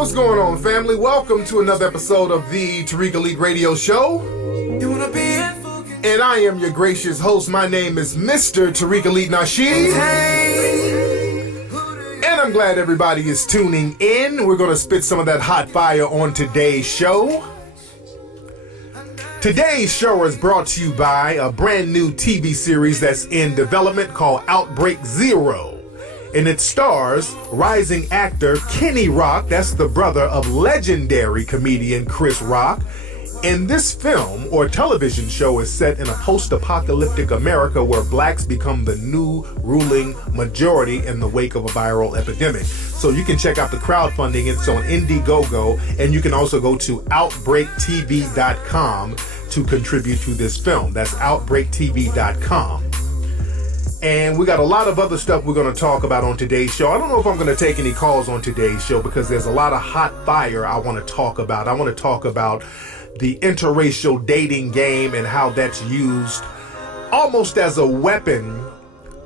What's going on, family? Welcome to another episode of the Tariq Elite Radio Show. And I am your gracious host. My name is Mr. Tariq Elite Nasheed. And I'm glad everybody is tuning in. We're going to spit some of that hot fire on today's show. Today's show is brought to you by a brand new TV series that's in development called Outbreak Zero. And it stars rising actor Kenny Rock, that's the brother of legendary comedian Chris Rock. And this film or television show is set in a post-apocalyptic America where blacks become the new ruling majority in the wake of a viral epidemic. So you can check out the crowdfunding. It's on Indiegogo, and you can also go to OutbreakTV.com to contribute to this film. That's OutbreakTV.com. And we got a lot of other stuff we're going to talk about on today's show. I don't know if I'm going to take any calls on today's show because there's a lot of hot fire I want to talk about. I want to talk about the interracial dating game and how that's used almost as a weapon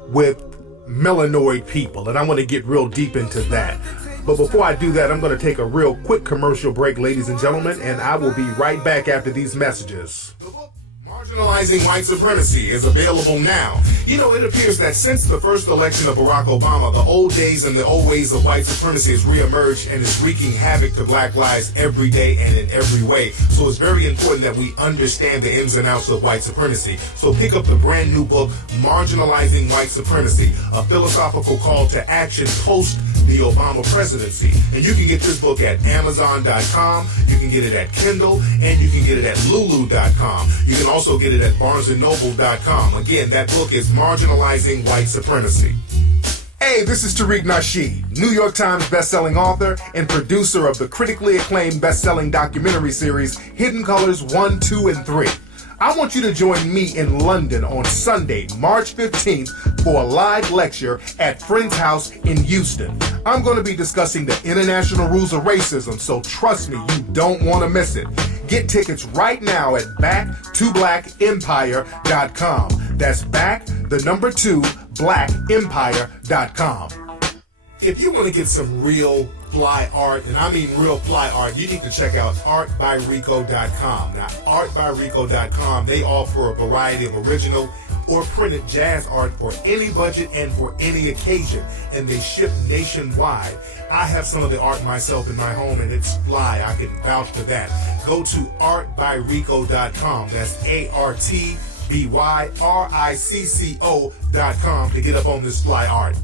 with melanoid people. And I want to get real deep into that. But before I do that, I'm going to take a real quick commercial break, ladies and gentlemen, and I will be right back after these messages. Marginalizing White Supremacy is available now. You know, it appears that since the first election of Barack Obama, the old days and the old ways of white supremacy has reemerged and is wreaking havoc to black lives every day and in every way. So it's very important that we understand the ins and outs of white supremacy. So pick up the brand new book, Marginalizing White Supremacy, a philosophical call to action post the Obama presidency. And you can get this book at Amazon.com, you can get it at Kindle, and you can get it at Lulu.com. You can also get it at BarnesandNoble.com. Again, that book is Marginalizing White Supremacy. Hey, this is Tariq Nasheed, New York Times bestselling author and producer of the critically acclaimed bestselling documentary series Hidden Colors 1, 2, and 3. I want you to join me in London on Sunday, March 15th for a live lecture at Friend's House in Houston. I'm going to be discussing the international rules of racism, so trust me, you don't want to miss it. Get tickets right now at back2blackempire.com. That's back2blackempire.com. If you want to get some real fly art, and I mean real fly art, you need to check out artbyrico.com. Now, artbyrico.com, they offer a variety of original or printed jazz art for any budget and for any occasion, and they ship nationwide. I have some of the art myself in my home, and it's fly. I can vouch for that. Go to artbyrico.com. That's ARTBYRICCO.com to get up on this fly art.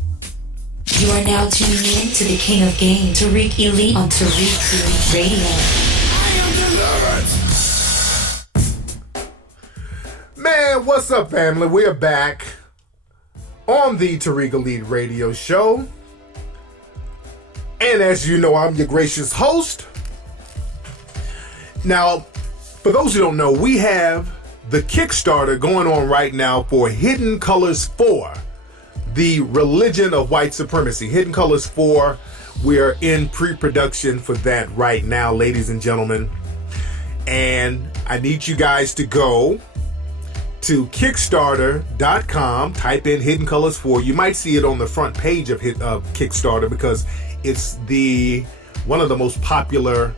You are now tuning in to the King of Game, Tariq Elite on Tariq Elite Radio. I am delivered. Man, what's up, family? We're back on the Tariq Elite Radio Show. And as you know, I'm your gracious host. Now, for those who don't know, we have the Kickstarter going on right now for Hidden Colors 4. The Religion of White Supremacy. Hidden Colors 4. We are in pre-production for that right now, ladies and gentlemen. And I need you guys to go to kickstarter.com, type in Hidden Colors 4. You might see it on the front page of Kickstarter because it's one of the most popular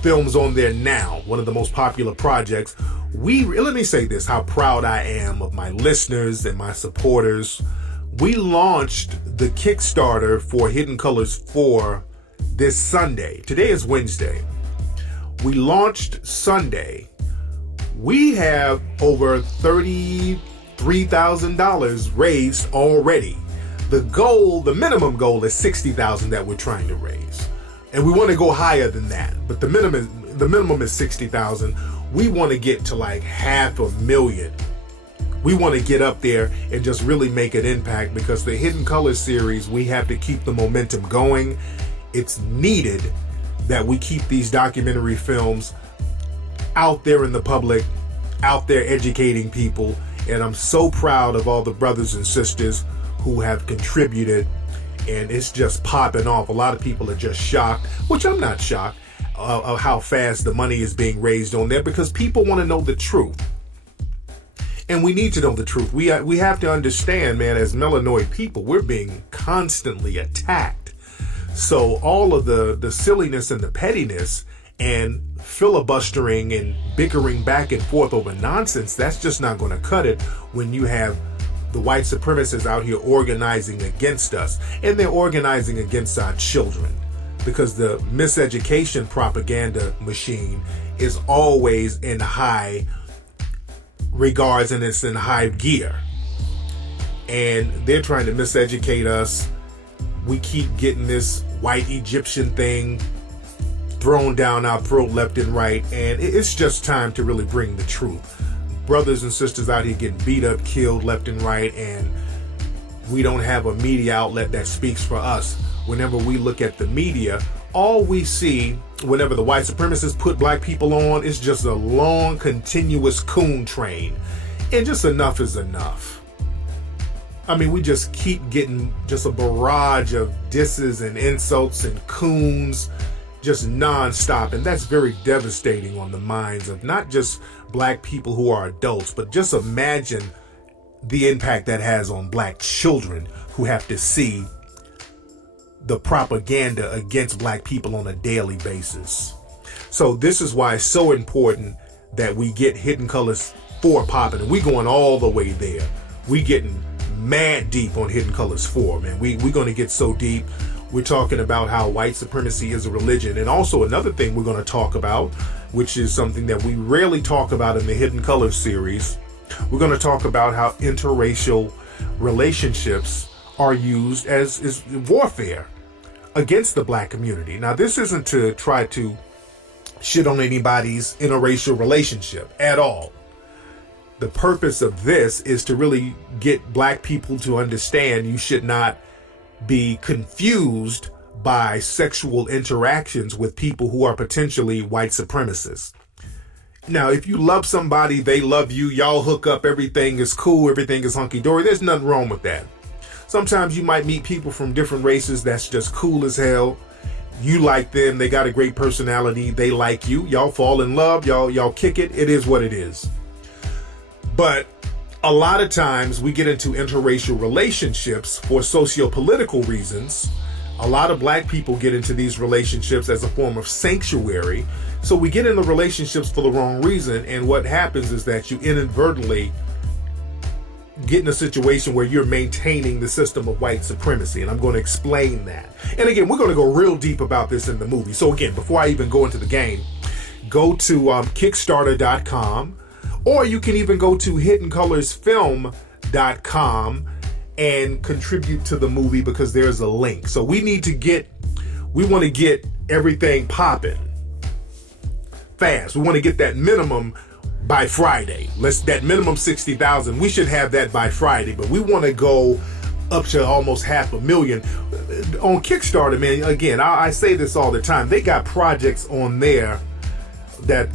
films on there now, one of the most popular projects. Let me say this, how proud I am of my listeners and my supporters. We launched the Kickstarter for Hidden Colors 4 this Sunday. Today is Wednesday. We launched Sunday. We have over $33,000 raised already. The minimum goal is $60,000 that we're trying to raise. And we want to go higher than that. But the minimum is $60,000. We want to get to like $500,000. We want to get up there and just really make an impact because the Hidden Colors series, we have to keep the momentum going. It's needed that we keep these documentary films out there in the public, out there educating people. And I'm so proud of all the brothers and sisters who have contributed. And it's just popping off. A lot of people are just shocked, which I'm not shocked. Of how fast the money is being raised on there because people want to know the truth. And we need to know the truth. We have to understand, man, as melanoid people, we're being constantly attacked. So all of the silliness and the pettiness and filibustering and bickering back and forth over nonsense, that's just not going to cut it when you have the white supremacists out here organizing against us. And they're organizing against our children, because the miseducation propaganda machine is always in high regards and it's in high gear. And they're trying to miseducate us. We keep getting this white Egyptian thing thrown down our throat left and right, and it's just time to really bring the truth. Brothers and sisters out here getting beat up, killed left and right, and we don't have a media outlet that speaks for us. Whenever we look at the media, all we see whenever the white supremacists put black people on is just a long, continuous coon train. And just enough is enough. I mean, we just keep getting just a barrage of disses and insults and coons just nonstop, and that's very devastating on the minds of not just black people who are adults, but just imagine the impact that has on black children who have to see the propaganda against black people on a daily basis. So this is why it's so important that we get Hidden Colors 4 popping, and we going all the way there. We getting mad deep on Hidden Colors 4, man. We're going to get so deep. We're talking about how white supremacy is a religion. And also another thing we're going to talk about, which is something that we rarely talk about in the Hidden Colors series. We're going to talk about how interracial relationships are used as warfare against the black community. Now, this isn't to try to shit on anybody's interracial relationship at all. The purpose of this is to really get black people to understand you should not be confused by sexual interactions with people who are potentially white supremacists. Now, if you love somebody, they love you, y'all hook up, everything is cool, everything is hunky-dory, there's nothing wrong with that. Sometimes you might meet people from different races that's just cool as hell. You like them, they got a great personality, they like you, y'all fall in love, y'all kick it, it is what it is. But a lot of times we get into interracial relationships for socio-political reasons. A lot of black people get into these relationships as a form of sanctuary. So we get into relationships for the wrong reason, and what happens is that you inadvertently get in a situation where you're maintaining the system of white supremacy, and I'm going to explain that. And again, we're going to go real deep about this in the movie. So again, before I even go into the game, go to kickstarter.com, or you can even go to hiddengolorsfilm.com and contribute to the movie, because there's a link. So we want to get everything popping fast. We want to get that minimum by Friday. That minimum 60,000. We should have that by Friday, but we want to go up to almost 500,000 on Kickstarter, man. Again, I say this all the time. They got projects on there that,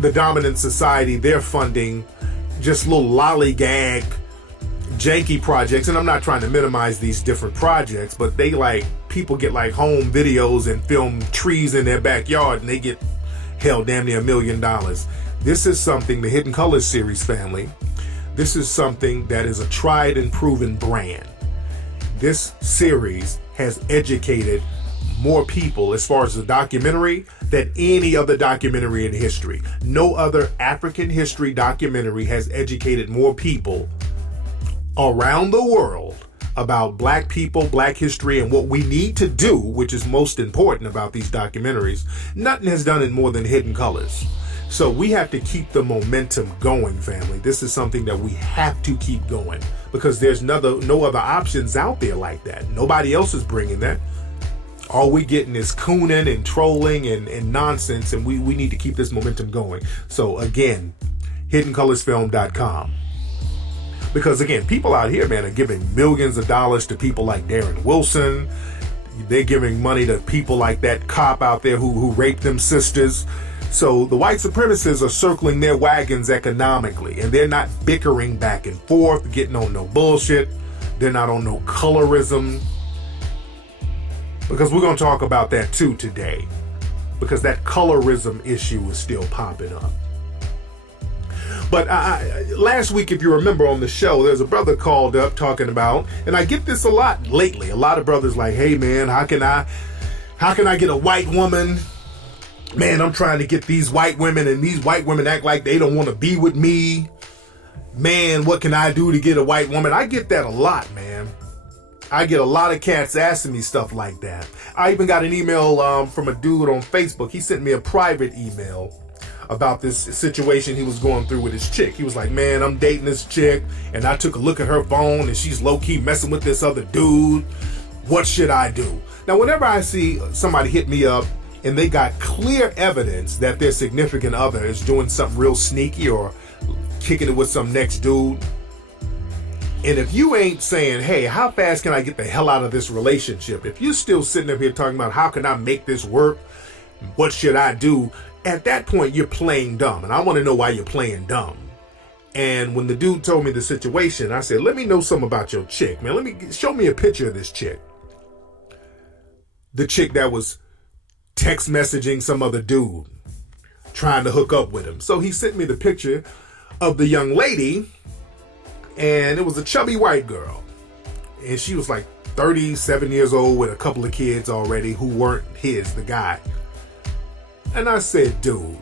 the dominant society, they're funding just little lollygag janky projects. And I'm not trying to minimize these different projects, but people get home videos and film trees in their backyard, and they get held damn near $1 million. This is something, the Hidden Colors series family, this is something that is a tried and proven brand. This series has educated more people as far as the documentary than any other documentary in history. No other African history documentary has educated more people around the world about black people, black history, and what we need to do, which is most important about these documentaries. Nothing has done it more than Hidden Colors. So we have to keep the momentum going, family. This is something that we have to keep going, because there's no other options out there like that. Nobody else is bringing that. All we getting is cooning and trolling and nonsense, and we need to keep this momentum going. So again, hiddengolorsfilm.com. Because again, people out here, man, are giving millions of dollars to people like Darren Wilson. They're giving money to people like that cop out there who raped them sisters. So the white supremacists are circling their wagons economically, and they're not bickering back and forth, getting on no bullshit. They're not on no colorism. Because we're going to talk about that too today. Because that colorism issue is still popping up. But last week, if you remember on the show, there's a brother called up talking about, and I get this a lot lately. A lot of brothers like, hey man, how can I get a white woman? Man, I'm trying to get these white women, and these white women act like they don't want to be with me. Man, what can I do to get a white woman? I get that a lot, man. I get a lot of cats asking me stuff like that. I even got an email from a dude on Facebook. He sent me a private email about this situation he was going through with his chick. He was like, man, I'm dating this chick, and I took a look at her phone, and she's low-key messing with this other dude. What should I do? Now, whenever I see somebody hit me up and they got clear evidence that their significant other is doing something real sneaky or kicking it with some next dude, and if you ain't saying, hey, how fast can I get the hell out of this relationship? If you're still sitting up here talking about how can I make this work? What should I do? At that point, you're playing dumb. And I want to know why you're playing dumb. And when the dude told me the situation, I said, let me know something about your chick, man. Show me a picture of this chick. The chick that was text messaging some other dude, trying to hook up with him. So he sent me the picture of the young lady, and it was a chubby white girl. And she was like 37 years old with a couple of kids already who weren't the guy. And I said, dude,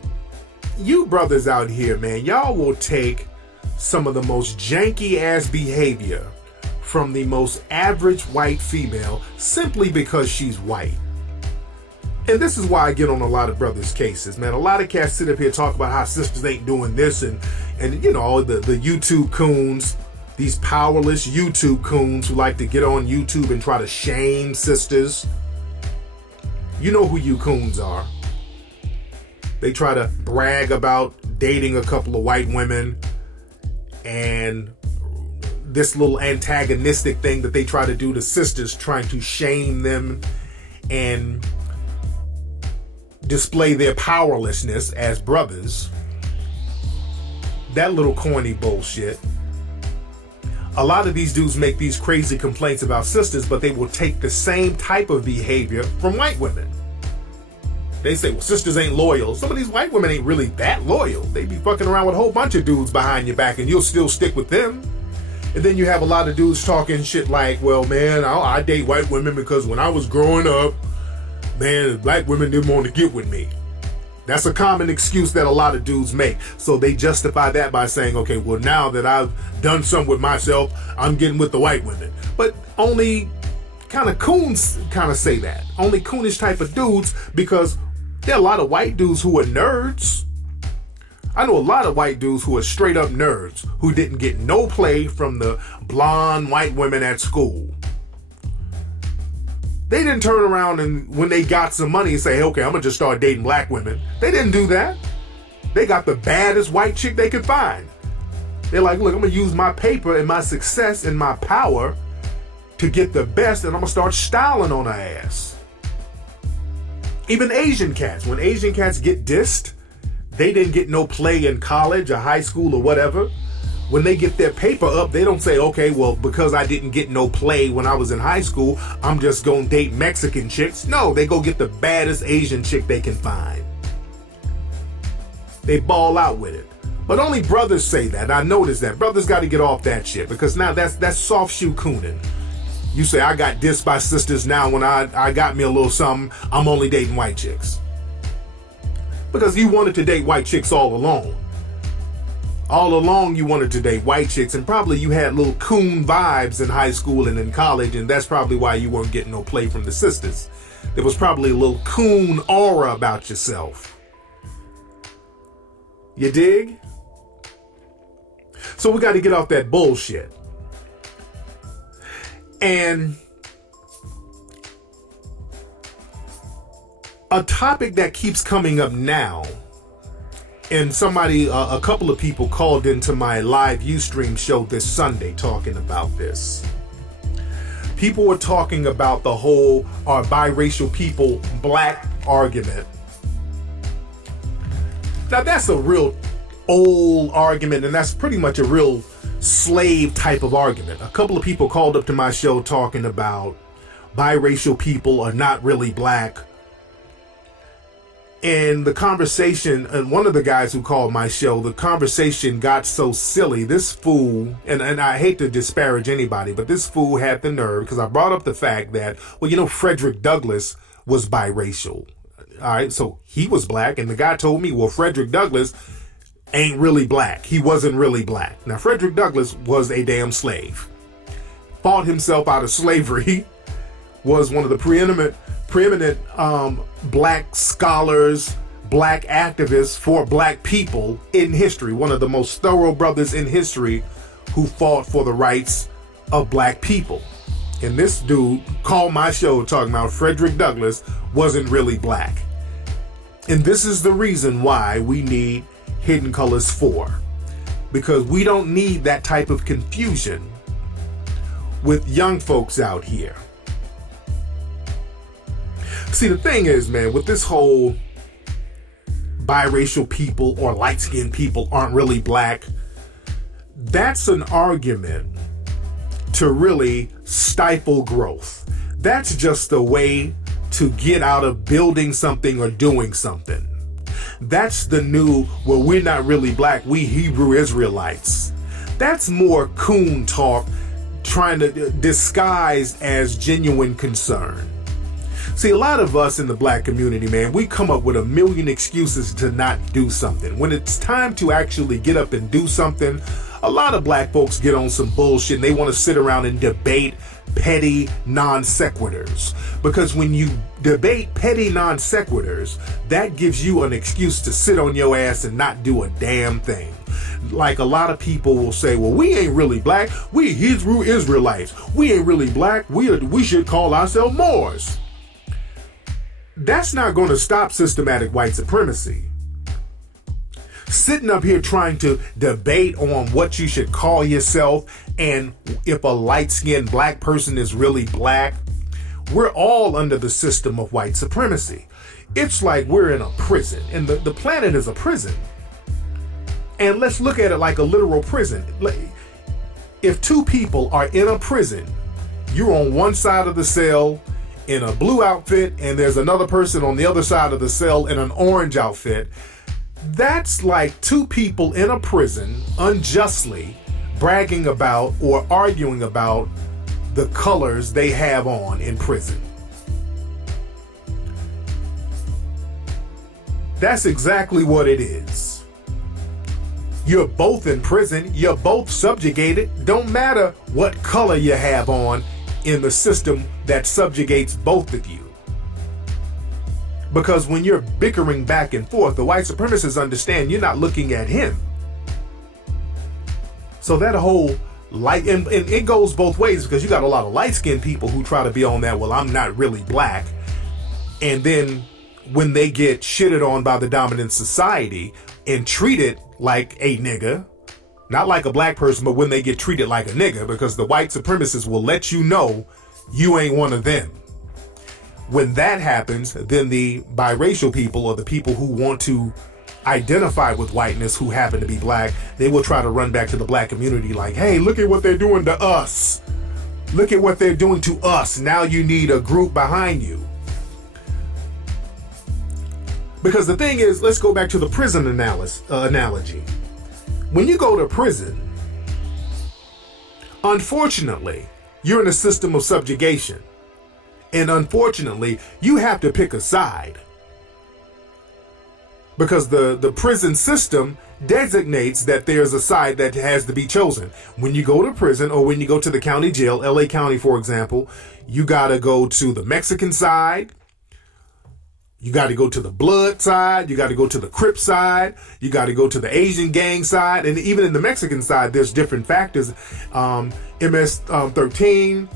you brothers out here, man, y'all will take some of the most janky ass behavior from the most average white female simply because she's white. And this is why I get on a lot of brothers' cases, man. A lot of cats sit up here talk about how sisters ain't doing this and you know, the YouTube coons, these powerless YouTube coons who like to get on YouTube and try to shame sisters. You know who you coons are. They try to brag about dating a couple of white women and this little antagonistic thing that they try to do to sisters, trying to shame them and display their powerlessness as brothers. That little corny bullshit. A lot of these dudes make these crazy complaints about sisters, but they will take the same type of behavior from white women. They say, well, sisters ain't loyal. Some of these white women ain't really that loyal. They be fucking around with a whole bunch of dudes behind your back and you'll still stick with them. And then you have a lot of dudes talking shit like, well, man, I date white women because when I was growing up, man, black women didn't want to get with me. That's a common excuse that a lot of dudes make. So they justify that by saying, okay, well, now that I've done something with myself, I'm getting with the white women. But only kind of coons kind of say that. Only coonish type of dudes, because there are a lot of white dudes who are nerds. I know a lot of white dudes who are straight up nerds who didn't get no play from the blonde white women at school. They didn't turn around and when they got some money and say, hey, okay, I'm going to just start dating black women. They didn't do that. They got the baddest white chick they could find. They're like, look, I'm going to use my paper and my success and my power to get the best, and I'm going to start styling on her ass. Even Asian cats, when Asian cats get dissed, they didn't get no play in college or high school or whatever. When they get their paper up, they don't say, okay, well, because I didn't get no play when I was in high school, I'm just going to date Mexican chicks. No, they go get the baddest Asian chick they can find. They ball out with it. But only brothers say that. I noticed that. Brothers got to get off that shit, because now that's soft shoe cooning. You say, I got dissed by sisters, now when I got me a little something, I'm only dating white chicks. Because you wanted to date white chicks all along. All along you wanted to date white chicks, and probably you had little coon vibes in high school and in college, and that's probably why you weren't getting no play from the sisters. There was probably a little coon aura about yourself. You dig? So we got to get off that bullshit. And a topic that keeps coming up now, and a couple of people called into my live Ustream show this Sunday talking about this. People were talking about the whole are biracial people black argument. Now that's a real old argument, and that's pretty much a real slave type of argument. A couple of people called up to my show talking about biracial people are not really black. And the conversation, and one of the guys who called my show, the conversation got so silly. This fool, and I hate to disparage anybody, but this fool had the nerve, because I brought up the fact that, well, Frederick Douglass was biracial. All right, so he was black, and the guy told me, well, Frederick Douglass ain't really black. He wasn't really black. Now, Frederick Douglass was a damn slave. Fought himself out of slavery, was one of the preeminent black scholars, black activists for black people in history. One of the most thorough brothers in history who fought for the rights of black people. And this dude called my show talking about Frederick Douglass wasn't really black. And this is the reason why we need Hidden Colors 4. Because we don't need that type of confusion with young folks out here. See, the thing is, man, with this whole biracial people or light-skinned people aren't really black, that's an argument to really stifle growth. That's just a way to get out of building something or doing something. That's the new, well, we're not really black, we Hebrew Israelites. That's more coon talk trying to disguise as genuine concern. See, a lot of us in the black community, man, we come up with a million excuses to not do something. When it's time to actually get up and do something, a lot of black folks get on some bullshit and they want to sit around and debate petty non sequiturs. Because when you debate petty non sequiturs, that gives you an excuse to sit on your ass and not do a damn thing. Like a lot of people will say, well, we ain't really black, we Hebrew Israelites. We ain't really black, we should call ourselves Moors. That's not going to stop systematic white supremacy. Sitting up here trying to debate on what you should call yourself and if a light-skinned black person is really black, we're all under the system of white supremacy. It's like we're in a prison, and the planet is a prison. And let's look at it like a literal prison. If two people are in a prison, you're on one side of the cell in a blue outfit, and there's another person on the other side of the cell in an orange outfit. That's like two people in a prison unjustly bragging about or arguing about the colors they have on in prison. That's exactly what it is. You're both in prison, you're both subjugated. Don't matter what color you have on in the system that subjugates both of you. Because when you're bickering back and forth, the white supremacists understand you're not looking at him. So that whole light, and it goes both ways, because you got a lot of light-skinned people who try to be on that, well, I'm not really black. And then when they get shitted on by the dominant society and treated like a nigga, not like a black person, but when they get treated like a nigga, because the white supremacists will let you know you ain't one of them. When that happens, then the biracial people, or the people who want to identify with whiteness who happen to be black, they will try to run back to the black community like, hey, look at what they're doing to us. Look at what they're doing to us. Now you need a group behind you. Because the thing is, let's go back to the prison analogy. When you go to prison, unfortunately, you're in a system of subjugation. And unfortunately, you have to pick a side. Because the prison system designates that there's a side that has to be chosen. When you go to prison, or when you go to the county jail, LA County, for example, you got to go to the Mexican side. You got to go to the blood side. You got to go to the Crip side. You got to go to the Asian gang side. And even in the Mexican side, there's different factors. MS-13,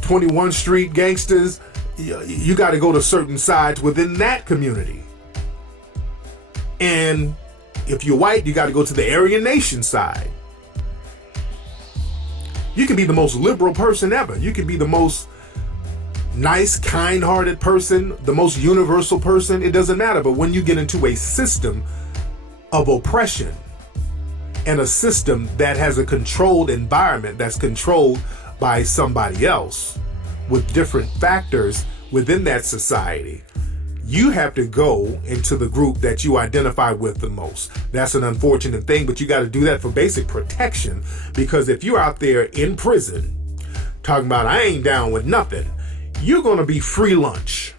21 Street gangsters. You got to go to certain sides within that community. And if you're white, you got to go to the Aryan Nation side. You can be the most liberal person ever. You can be the most nice, kind-hearted person, the most universal person. It doesn't matter. But when you get into a system of oppression and a system that has a controlled environment that's controlled by somebody else with different factors within that society, you have to go into the group that you identify with the most. That's an unfortunate thing, but you got to do that for basic protection, because if you're out there in prison talking about I ain't down with nothing, you're going to be free lunch.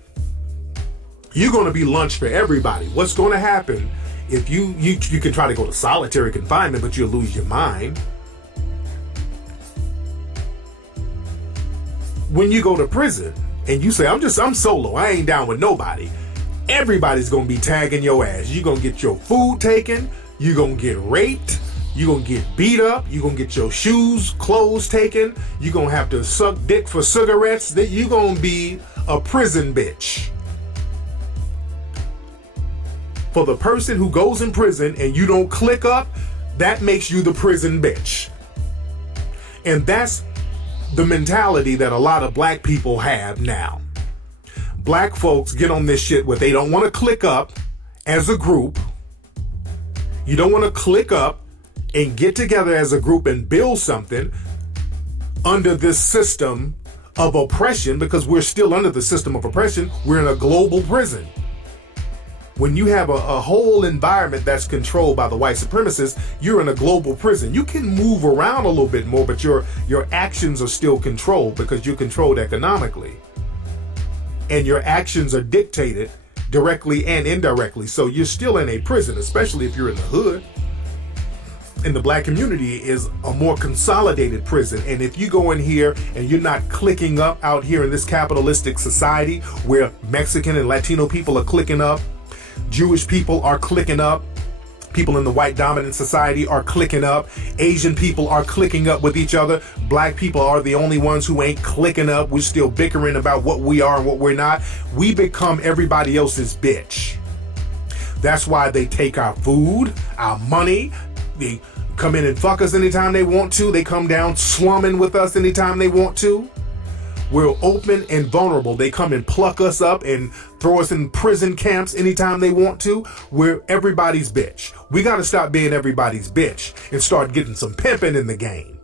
You're going to be lunch for everybody. What's going to happen if you can try to go to solitary confinement, but you'll lose your mind. When you go to prison and you say, I'm solo, I ain't down with nobody, everybody's going to be tagging your ass. You're going to get your food taken. You're going to get raped. You're going to get beat up. You're going to get your shoes, clothes taken. You're going to have to suck dick for cigarettes. That you're going to be a prison bitch. For the person who goes in prison and you don't click up, that makes you the prison bitch. And that's the mentality that a lot of black people have now. Black folks get on this shit where they don't want to click up as a group. You don't want to click up and get together as a group and build something under this system of oppression, because we're still under the system of oppression. We're in a global prison. When you have a whole environment that's controlled by the white supremacists, you're in a global prison. You can move around a little bit more, but your actions are still controlled, because you're controlled economically. And your actions are dictated directly and indirectly. So you're still in a prison, especially if you're in the hood. And the black community is a more consolidated prison. And if you go in here and you're not clicking up out here in this capitalistic society where Mexican and Latino people are clicking up, Jewish people are clicking up, people in the white dominant society are clicking up, Asian people are clicking up with each other, black people are the only ones who ain't clicking up. We're still bickering about what we are and what we're not. We become everybody else's bitch. That's why they take our food, our money. They come in and fuck us anytime they want to. They come down slumming with us anytime they want to. We're open and vulnerable. They come and pluck us up and throw us in prison camps anytime they want to. We're everybody's bitch. We got to stop being everybody's bitch and start getting some pimping in the game.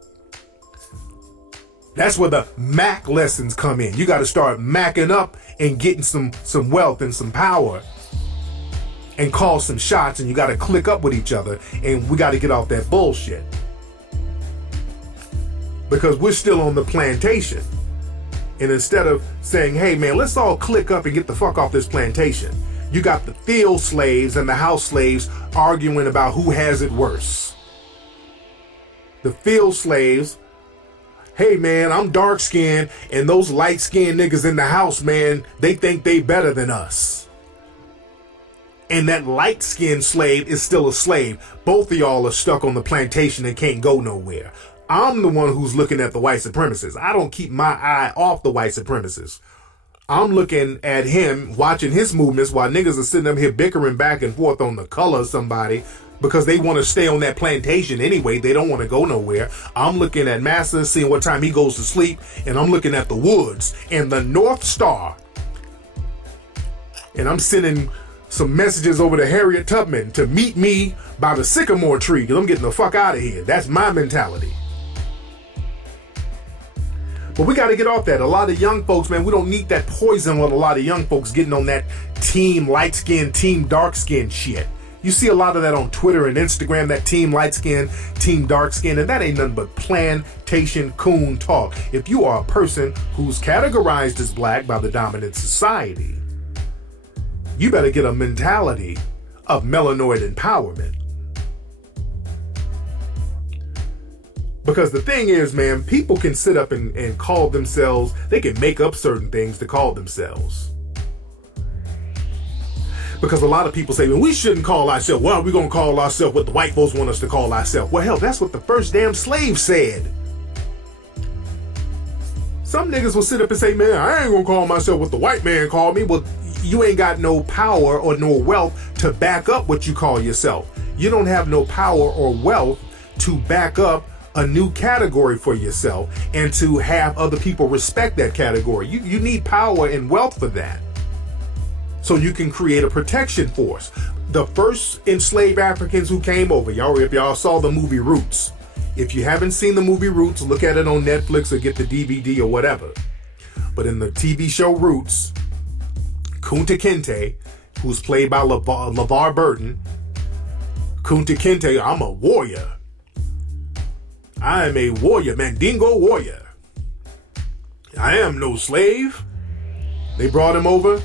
That's where the Mac lessons come in. You got to start macking up and getting some wealth and some power and call some shots, and you got to click up with each other, and we got to get off that bullshit. Because we're still on the plantation. And instead of saying, hey man, let's all click up and get the fuck off this plantation, you got the field slaves and the house slaves arguing about who has it worse. The field slaves, hey man, I'm dark skinned, and those light skinned niggas in the house, man, they think they better than us. And that light skinned slave is still a slave. Both of y'all are stuck on the plantation and can't go nowhere. I'm the one who's looking at the white supremacists. I don't keep my eye off the white supremacists. I'm looking at him, watching his movements while niggas are sitting up here bickering back and forth on the color of somebody because they want to stay on that plantation anyway. They don't want to go nowhere. I'm looking at Massa, seeing what time he goes to sleep, and I'm looking at the woods and the North Star. And I'm sending some messages over to Harriet Tubman to meet me by the sycamore tree because I'm getting the fuck out of here. That's my mentality. But we got to get off that. A lot of young folks, man, we don't need that poison with a lot of young folks getting on that team light skin, team dark skin shit. You see a lot of that on Twitter and Instagram, that team light skin, team dark skin, and that ain't nothing but plantation coon talk. If you are a person who's categorized as black by the dominant society, you better get a mentality of melanoid empowerment. Because the thing is, man, people can sit up and call themselves, they can make up certain things to call themselves. Because a lot of people say, well, we shouldn't call ourselves, well, we're going to call ourselves what the white folks want us to call ourselves. Well, hell, that's what the first damn slave said. Some niggas will sit up and say, man, I ain't going to call myself what the white man called me. Well, you ain't got no power or no wealth to back up what you call yourself. You don't have no power or wealth to back up a new category for yourself and to have other people respect that category. You need power and wealth for that. So you can create a protection force. The first enslaved Africans who came over, if y'all saw the movie Roots. If you haven't seen the movie Roots, look at it on Netflix or get the DVD or whatever. But in the TV show Roots, Kunta Kinte, who's played by LeVar Burton. Kunta Kinte, I'm a warrior. I am a warrior, Mandingo warrior. I am no slave. They brought him over.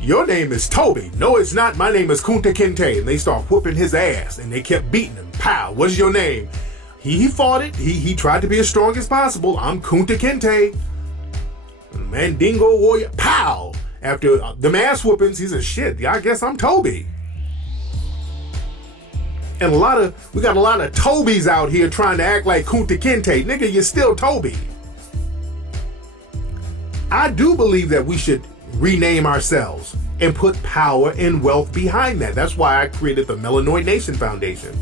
Your name is Toby. No, it's not. My name is Kunta Kinte. And they start whooping his ass. And they kept beating him. Pow, what's your name? He fought it. He tried to be as strong as possible. I'm Kunta Kinte. Mandingo warrior. Pow. After the ass whoopings, he said, shit, I guess I'm Toby. And we got a lot of Tobys out here trying to act like Kunta Kinte. Nigga, you're still Toby. I do believe that we should rename ourselves and put power and wealth behind that. That's why I created the Melanoid Nation Foundation.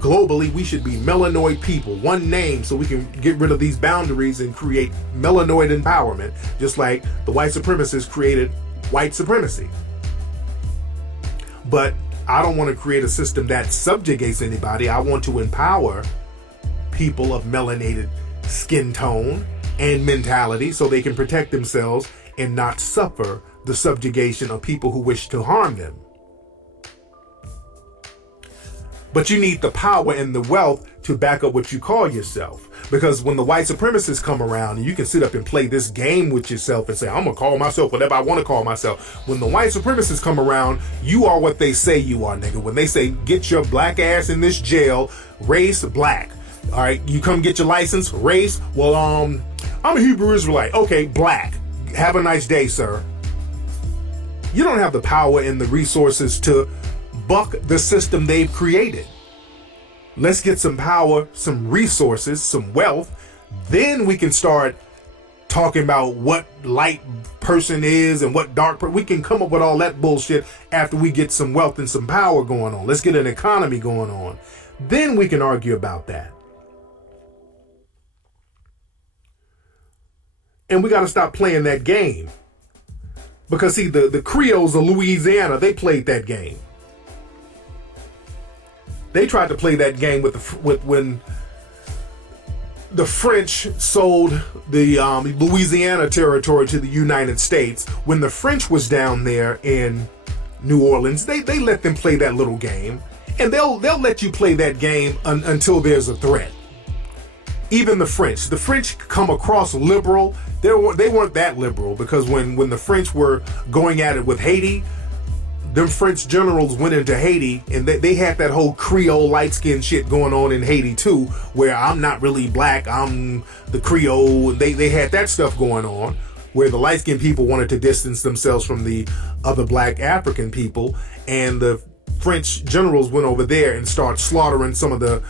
Globally, we should be melanoid people, one name, so we can get rid of these boundaries and create melanoid empowerment, just like the white supremacists created white supremacy. But I don't want to create a system that subjugates anybody. I want to empower people of melanated skin tone and mentality so they can protect themselves and not suffer the subjugation of people who wish to harm them. But you need the power and the wealth to back up what you call yourself. Because when the white supremacists come around and you can sit up and play this game with yourself and say, I'm going to call myself whatever I want to call myself. When the white supremacists come around, you are what they say you are, nigga. When they say, get your black ass in this jail, race black. All right, you come get your license, race. Well, I'm a Hebrew Israelite. Okay, black. Have a nice day, sir. You don't have the power and the resources to buck the system they've created. Let's get some power, some resources, some wealth. Then we can start talking about what light person is and what dark person. We can come up with all that bullshit after we get some wealth and some power going on. Let's get an economy going on. Then we can argue about that. And we got to stop playing that game. Because see, the Creoles of Louisiana, they played that game. They tried to play that game when the French sold the Louisiana territory to the United States. When the French was down there in New Orleans, they let them play that little game, and they'll let you play that game until there's a threat. Even the French come across liberal. They weren't that liberal, because when the French were going at it with Haiti, them French generals went into Haiti and they had that whole Creole light skin shit going on in Haiti too, where I'm not really black, I'm the Creole. They had that stuff going on where the light skinned people wanted to distance themselves from the other black African people, and the French generals went over there and started slaughtering some of the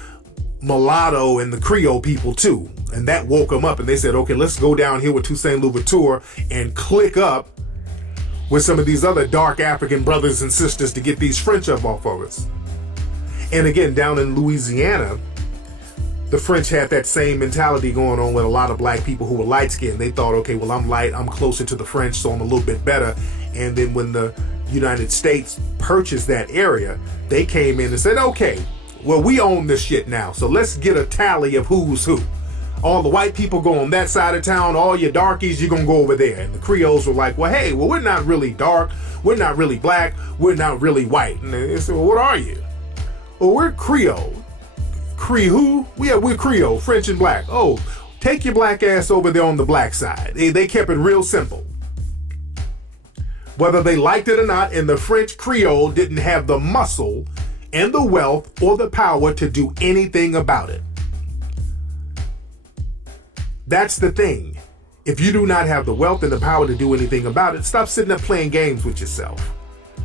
mulatto and the Creole people too. And that woke them up, and they said, okay, let's go down here with Toussaint Louverture and click up with some of these other dark African brothers and sisters to get these French up off of us. And again, down in Louisiana, the French had that same mentality going on with a lot of black people who were light-skinned. They thought, okay, well, I'm light, I'm closer to the French, so I'm a little bit better. And then when the United States purchased that area, they came in and said, okay, well, we own this shit now, so let's get a tally of who's who. All the white people go on that side of town, all your darkies, you're going to go over there. And the Creoles were like, well, hey, well, we're not really dark, we're not really black, we're not really white. And they said, well, what are you? Well, we're Creole. Who? Yeah, we're Creole, French and black. Oh, take your black ass over there on the black side. They kept it real simple. Whether they liked it or not, and the French Creole didn't have the muscle and the wealth or the power to do anything about it. That's the thing. If you do not have the wealth and the power to do anything about it, stop sitting up playing games with yourself.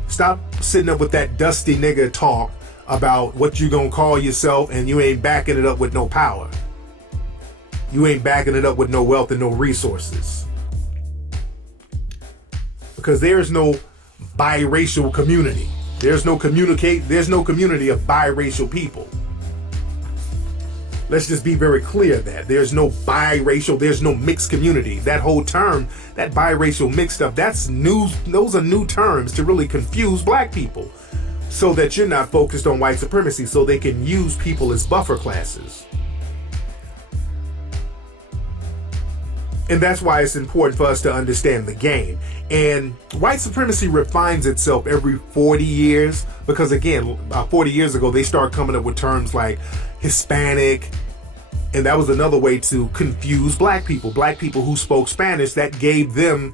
Stop sitting up with that dusty nigga talk about what you gonna call yourself, and you ain't backing it up with no power. You ain't backing it up with no wealth and no resources. Because there's no biracial community. There's no community of biracial people. Let's just be very clear that there's no biracial, there's no mixed community. That whole term, that biracial mixed stuff, that's new. Those are new terms to really confuse black people so that you're not focused on white supremacy, so they can use people as buffer classes. And that's why it's important for us to understand the game. And white supremacy refines itself every 40 years because, again, about 40 years ago, they started coming up with terms like Hispanic. And that was another way to confuse black people who spoke Spanish. That gave them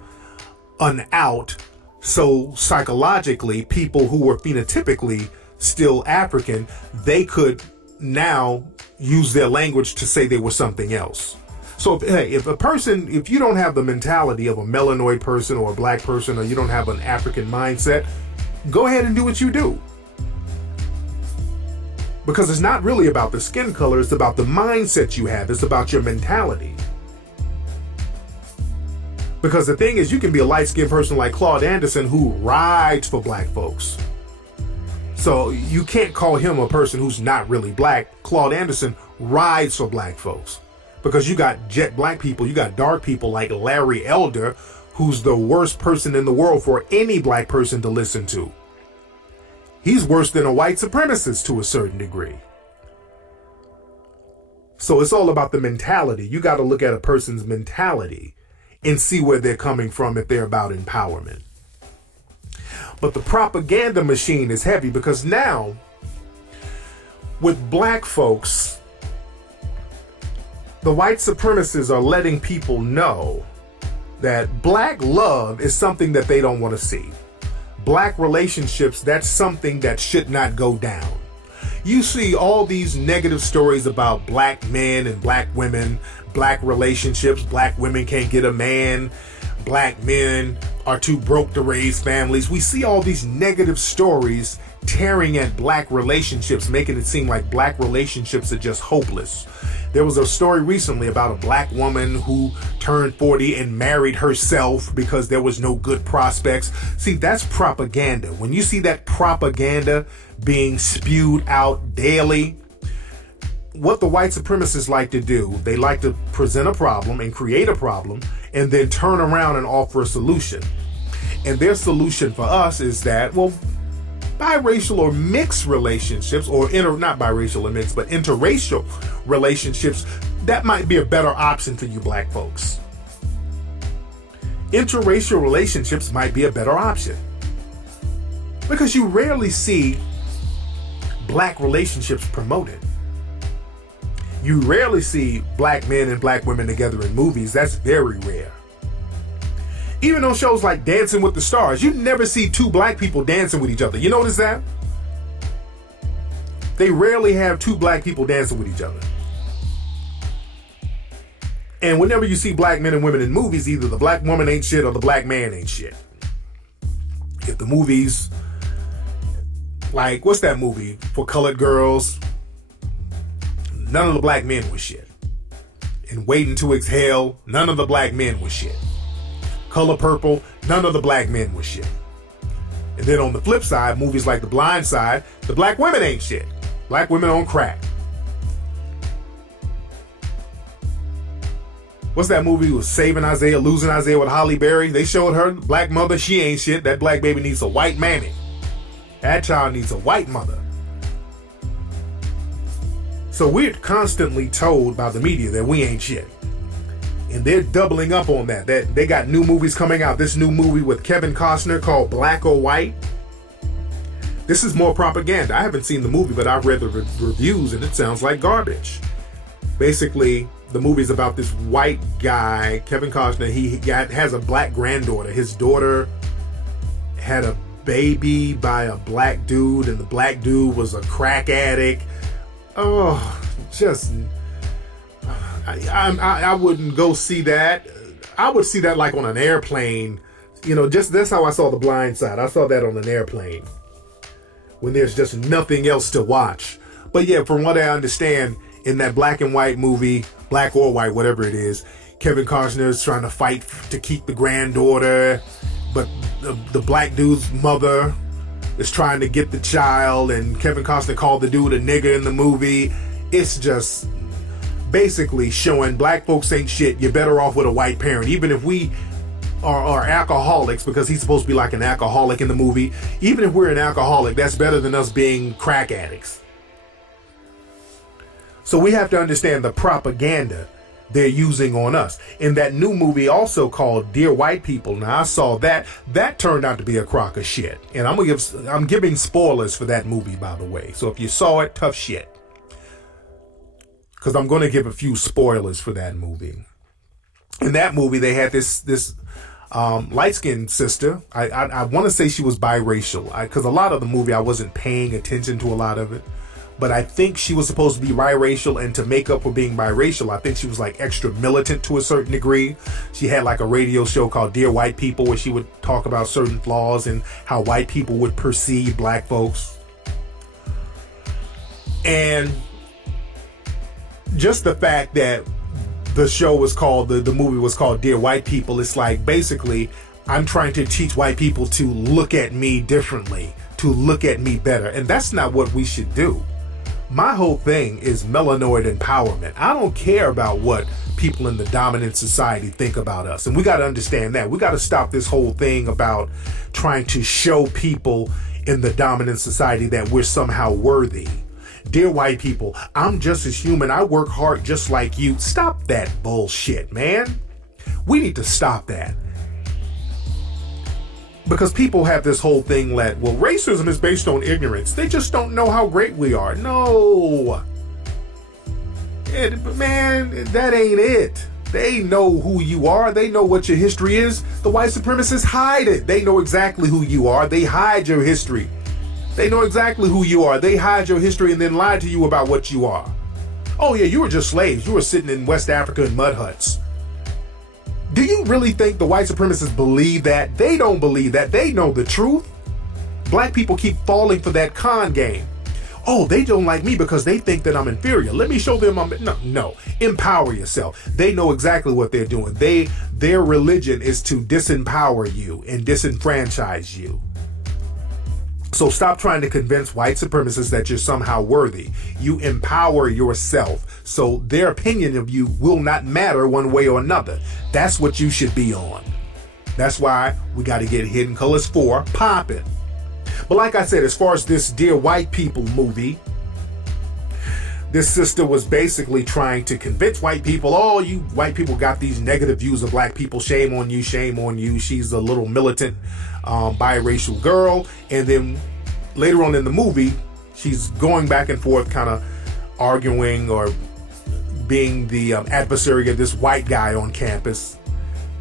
an out. So psychologically, people who were phenotypically still African, they could now use their language to say they were something else. So if you don't have the mentality of a melanoid person or a black person, or you don't have an African mindset, go ahead and do what you do. Because it's not really about the skin color, it's about the mindset you have, it's about your mentality. Because the thing is, you can be a light-skinned person like Claude Anderson who rides for black folks. So you can't call him a person who's not really black. Claude Anderson rides for black folks. Because you got jet black people, you got dark people like Larry Elder, who's the worst person in the world for any black person to listen to. He's worse than a white supremacist to a certain degree. So it's all about the mentality. You got to look at a person's mentality and see where they're coming from if they're about empowerment. But the propaganda machine is heavy because now, with black folks, the white supremacists are letting people know that black love is something that they don't want to see. Black relationships, that's something that should not go down. You see all these negative stories about black men and black women, black relationships, black women can't get a man, black men are too broke to raise families. We see all these negative stories tearing at black relationships, making it seem like black relationships are just hopeless. There was a story recently about a black woman who turned 40 and married herself because there was no good prospects. See, that's propaganda. When you see that propaganda being spewed out daily, what the white supremacists like to do, they like to present a problem and create a problem and then turn around and offer a solution. And their solution for us is that, well, biracial or mixed relationships, or not biracial or mixed, but interracial relationships, that might be a better option for you black folks. Interracial relationships might be a better option. Because you rarely see black relationships promoted. You rarely see black men and black women together in movies. That's very rare. Even on shows like Dancing with the Stars, you never see two black people dancing with each other. You notice that? They rarely have two black people dancing with each other. And whenever you see black men and women in movies, either the black woman ain't shit or the black man ain't shit. If the movies, like, what's that movie for colored girls? None of the black men was shit. And Waiting to Exhale, none of the black men was shit. Color Purple, none of the black men was shit. And then on the flip side, movies like The Blind Side, the black women ain't shit. Black women on crack. What's that movie with Saving Isaiah, Losing Isaiah with Halle Berry? They showed her black mother, she ain't shit. That black baby needs a white mammy. That child needs a white mother. So we're constantly told by the media that we ain't shit. And they're doubling up on that. They got new movies coming out. This new movie with Kevin Costner called Black or White. This is more propaganda. I haven't seen the movie, but I've read the reviews and it sounds like garbage. Basically, the movie's about this white guy, Kevin Costner. He has a black granddaughter. His daughter had a baby by a black dude, and the black dude was a crack addict. Oh, just... I wouldn't go see that. I would see that like on an airplane. You know, just that's how I saw The Blind Side. I saw that on an airplane when there's just nothing else to watch. But yeah, from what I understand, in that black and white movie, black or white, whatever it is, Kevin Costner is trying to fight to keep the granddaughter, but the black dude's mother is trying to get the child, and Kevin Costner called the dude a nigger in the movie. It's just basically showing black folks ain't shit. You're better off with a white parent. Even if we are alcoholics, because he's supposed to be like an alcoholic in the movie. Even if we're an alcoholic, that's better than us being crack addicts. So we have to understand the propaganda. they're using on us. In that new movie also called Dear White People, now I saw that turned out to be a crock of shit. And I'm giving spoilers for that movie, by the way. So if you saw it, tough shit. Because I'm going to give a few spoilers for that movie. In that movie, they had this light-skinned sister. I want to say she was biracial. Because a lot of the movie, I wasn't paying attention to a lot of it. But I think she was supposed to be biracial, and to make up for being biracial, I think she was like extra militant to a certain degree. She had like a radio show called Dear White People, where she would talk about certain flaws and how white people would perceive black folks. And just the fact that the show was called, the movie was called Dear White People, it's like basically I'm trying to teach white people to look at me differently, to look at me better. And that's not what we should do. My whole thing is melanoid empowerment. I don't care about what people in the dominant society think about us. And we got to understand that. We got to stop this whole thing about trying to show people in the dominant society that we're somehow worthy. Dear white people, I'm just as human. I work hard just like you. Stop that bullshit, man. We need to stop that. Because people have this whole thing that, well, racism is based on ignorance. They just don't know how great we are. No. Man, that ain't it. They know who you are. They know what your history is. The white supremacists hide it. They know exactly who you are. They hide your history. They know exactly who you are. They hide your history and then lie to you about what you are. Oh yeah, you were just slaves. You were sitting in West Africa in mud huts. Do you really think the white supremacists believe that? They don't believe that. They know the truth. Black people keep falling for that con game. Oh, they don't like me because they think that I'm inferior. Let me show them No. Empower yourself. They know exactly what they're doing. Their religion is to disempower you and disenfranchise you. So stop trying to convince white supremacists that you're somehow worthy. You empower yourself, so their opinion of you will not matter one way or another. That's what you should be on. That's why we got to get Hidden Colors 4 popping. But like I said, as far as this Dear White People movie, this sister was basically trying to convince white people, oh, you white people got these negative views of black people. Shame on you, shame on you. She's a little militant biracial girl. And then later on in the movie, she's going back and forth kind of arguing or being the adversary of this white guy on campus.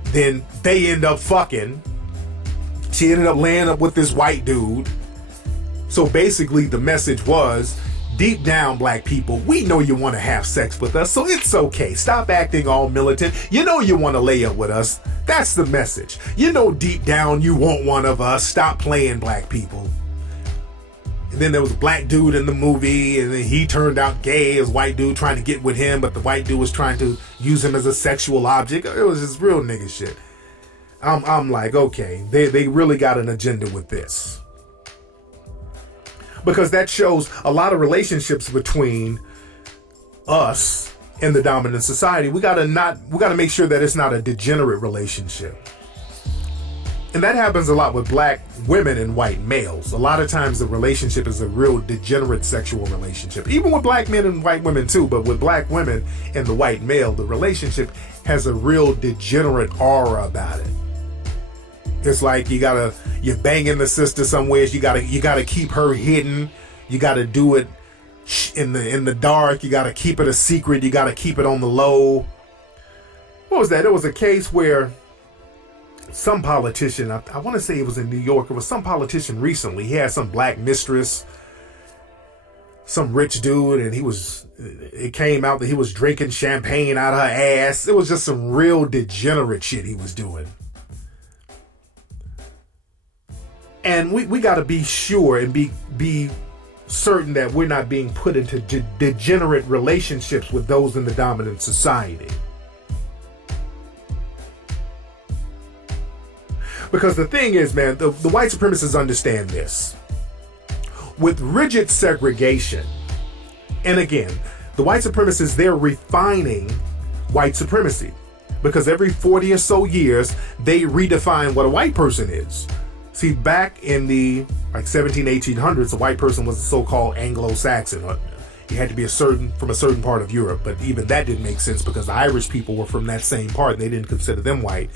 Then they end up fucking. She ended up laying up with this white dude. So basically the message was, deep down, black people, we know you want to have sex with us, so it's okay. Stop acting all militant. You know you want to lay up with us. That's the message. You know deep down you want one of us. Stop playing, black people. And then there was a black dude in the movie, and then he turned out gay as white dude trying to get with him, but the white dude was trying to use him as a sexual object. It was just real nigga shit. I'm like, okay, they really got an agenda with this. Because that shows a lot of relationships between us and the dominant society. We gotta make sure that it's not a degenerate relationship. And that happens a lot with black women and white males. A lot of times the relationship is a real degenerate sexual relationship. Even with black men and white women too, but with black women and the white male, the relationship has a real degenerate aura about it. It's like you're banging the sister somewhere. You gotta keep her hidden. You gotta do it in the dark. You gotta keep it a secret. You gotta keep it on the low. What was that? It was a case where some politician, I want to say it was in New York. It was some politician recently. He had some black mistress, some rich dude, and it came out that he was drinking champagne out of her ass. It was just some real degenerate shit he was doing. And we got to be sure and be certain that we're not being put into degenerate relationships with those in the dominant society. Because the thing is, man, the white supremacists understand this. With rigid segregation, and again, the white supremacists, they're refining white supremacy. Because every 40 or so years, they redefine what a white person is. See, back in the 1800s, a white person was a so-called Anglo-Saxon. You had to be from a certain part of Europe, but even that didn't make sense because the Irish people were from that same part and they didn't consider them white.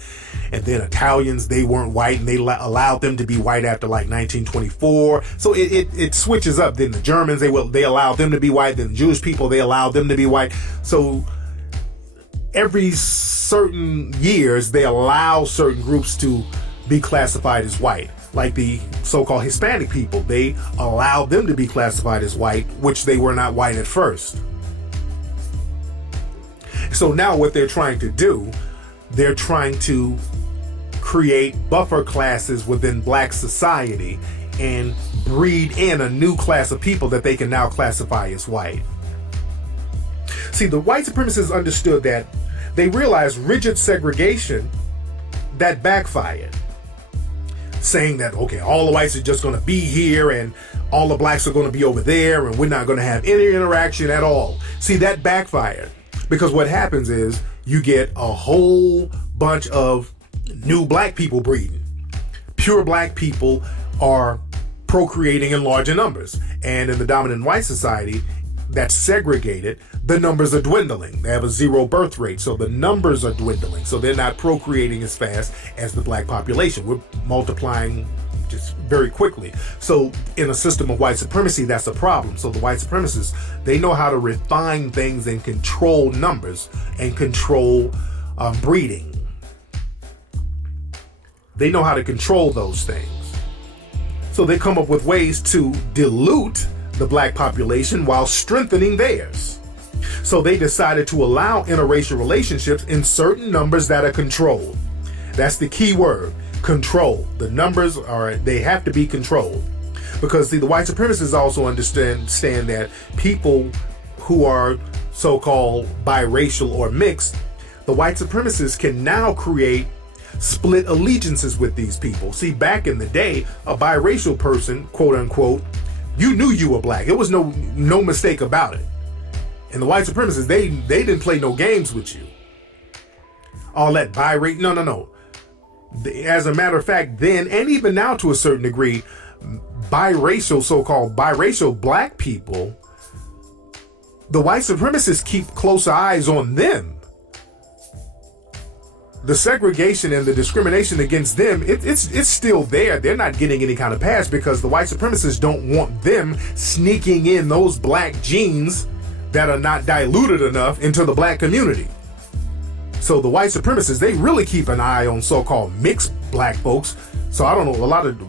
And then Italians, they weren't white and they allowed them to be white after like 1924. So it switches up. Then the Germans, they allowed them to be white. Then the Jewish people, they allowed them to be white. So every certain years, they allow certain groups to be classified as white. Like the so-called Hispanic people, they allowed them to be classified as white, which they were not white at first. So now what they're trying to do, they're trying to create buffer classes within black society and breed in a new class of people that they can now classify as white. See, the white supremacists understood that. They realized rigid segregation that backfired. Saying that, okay, all the whites are just going to be here and all the blacks are going to be over there and we're not going to have any interaction at all. See, that backfired because what happens is you get a whole bunch of new black people breeding. Pure black people are procreating in larger numbers. And in the dominant white society that's segregated, the numbers are dwindling. They have a zero birth rate, so the numbers are dwindling. So they're not procreating as fast as the black population. We're multiplying just very quickly. So in a system of white supremacy, that's a problem. So the white supremacists, they know how to refine things and control numbers and control breeding. They know how to control those things. So they come up with ways to dilute the black population while strengthening theirs. So they decided to allow interracial relationships in certain numbers that are controlled. That's the key word, control. The numbers they have to be controlled. Because see, the white supremacists also understand that people who are so-called biracial or mixed, the white supremacists can now create split allegiances with these people. See, back in the day, a biracial person, quote unquote, you knew you were black. It was no mistake about it. And the white supremacists, they didn't play no games with you. All that no. As a matter of fact, then and even now to a certain degree, so-called biracial black people, the white supremacists keep closer eyes on them. The segregation and the discrimination against them, it's still there. They're not getting any kind of pass because the white supremacists don't want them sneaking in those black genes that are not diluted enough into the black community. So the white supremacists, they really keep an eye on so-called mixed black folks. So I don't know, a lot of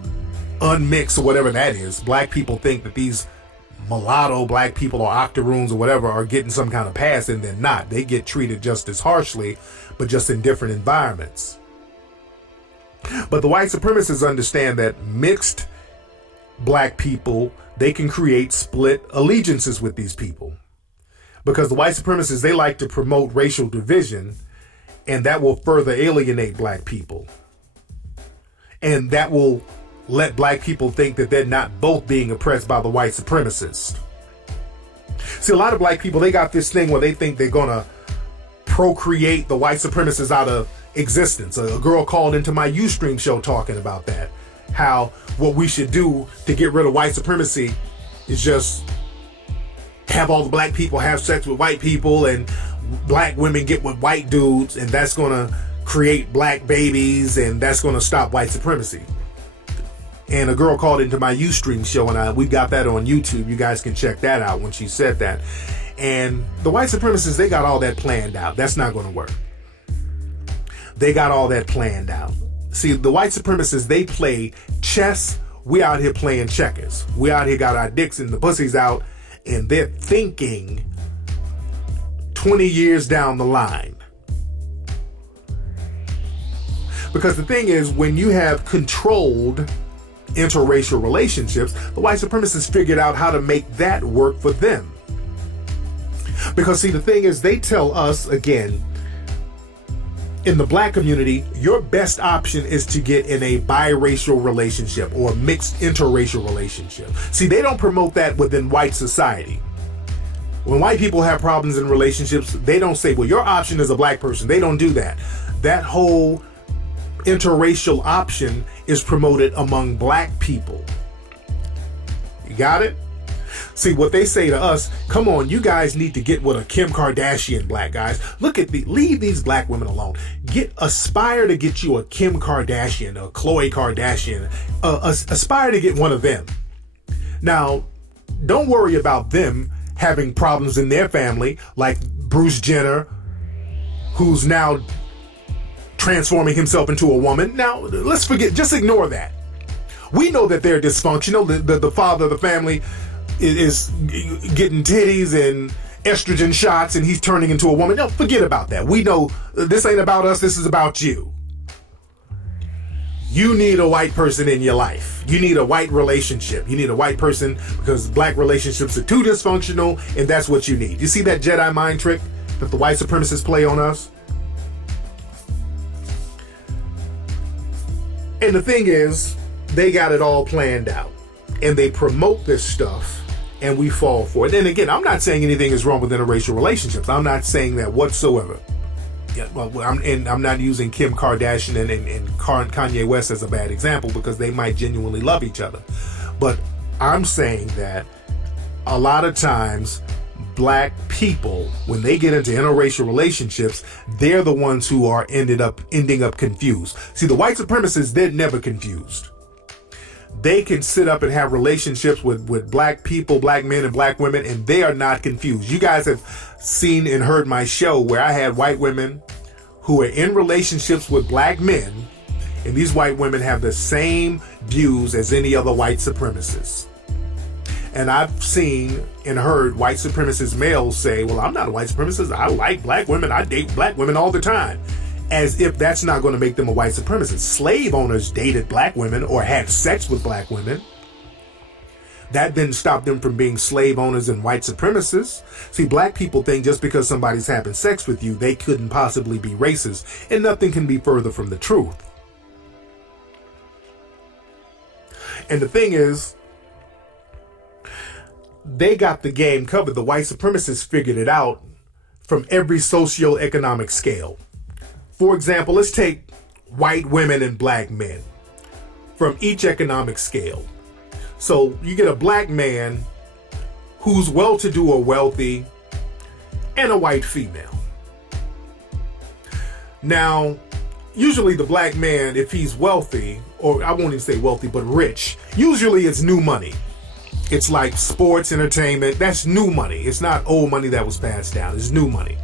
unmixed or whatever that is, black people think that these mulatto black people or octoroons or whatever are getting some kind of pass, and they're not. They get treated just as harshly, but just in different environments. But the white supremacists understand that mixed black people, they can create split allegiances with these people. Because the white supremacists, they like to promote racial division, and that will further alienate black people. And that will let black people think that they're not both being oppressed by the white supremacists. See, a lot of black people, they got this thing where they think they're gonna procreate the white supremacists out of existence. A girl called into my Ustream show talking about that. How what we should do to get rid of white supremacy is just have all the black people have sex with white people and black women get with white dudes, and that's gonna create black babies and that's gonna stop white supremacy. And a girl called into my Ustream show, and we got that on YouTube. You guys can check that out when she said that. And the white supremacists, they got all that planned out. That's not going to work. They got all that planned out. See, the white supremacists, they play chess. We out here playing checkers. We out here got our dicks and the pussies out, and they're thinking 20 years down the line. Because the thing is, when you have controlled interracial relationships, the white supremacists figured out how to make that work for them. Because see, the thing is, they tell us, again, in the black community, your best option is to get in a biracial relationship or a mixed interracial relationship. See, they don't promote that within white society. When white people have problems in relationships, they don't say, well, your option is a black person. They don't do that. That whole interracial option is promoted among black people. You got it? See, what they say to us, come on, you guys need to get with a Kim Kardashian, black guys. Leave these black women alone. Aspire to get you a Kim Kardashian, a Khloe Kardashian. Aspire to get one of them. Now, don't worry about them having problems in their family, like Bruce Jenner, who's now transforming himself into a woman. Now, let's forget, just ignore that. We know that they're dysfunctional. The father of the family is getting titties and estrogen shots and he's turning into a woman. No, forget about that. We know this ain't about us. This is about you. You need a white person in your life. You need a white relationship. You need a white person because black relationships are too dysfunctional and that's what you need. You see that Jedi mind trick that the white supremacists play on us? And the thing is, they got it all planned out and they promote this stuff and we fall for it. And again, I'm not saying anything is wrong with interracial relationships. I'm not saying that whatsoever. Yeah, well, I'm not using Kim Kardashian and Kanye West as a bad example because they might genuinely love each other. But I'm saying that a lot of times black people, when they get into interracial relationships, they're the ones who are ending up confused. See, the white supremacists, they're never confused. They can sit up and have relationships with black people, black men and black women, and they are not confused. You guys have seen and heard my show where I had white women who are in relationships with black men, and these white women have the same views as any other white supremacists. And I've seen and heard white supremacist males say, well, I'm not a white supremacist. I like black women. I date black women all the time. As if that's not going to make them a white supremacist. Slave owners dated black women or had sex with black women. That didn't stop them from being slave owners and white supremacists. See, black people think just because somebody's having sex with you, they couldn't possibly be racist. And nothing can be further from the truth. And the thing is, they got the game covered. The white supremacists figured it out from every socioeconomic scale. For example, let's take white women and black men from each economic scale. So you get a black man who's well-to-do or wealthy and a white female. Now, usually the black man, if he's wealthy, or I won't even say wealthy, but rich, usually it's new money. It's like sports, entertainment. That's new money. It's not old money that was passed down. It's new money.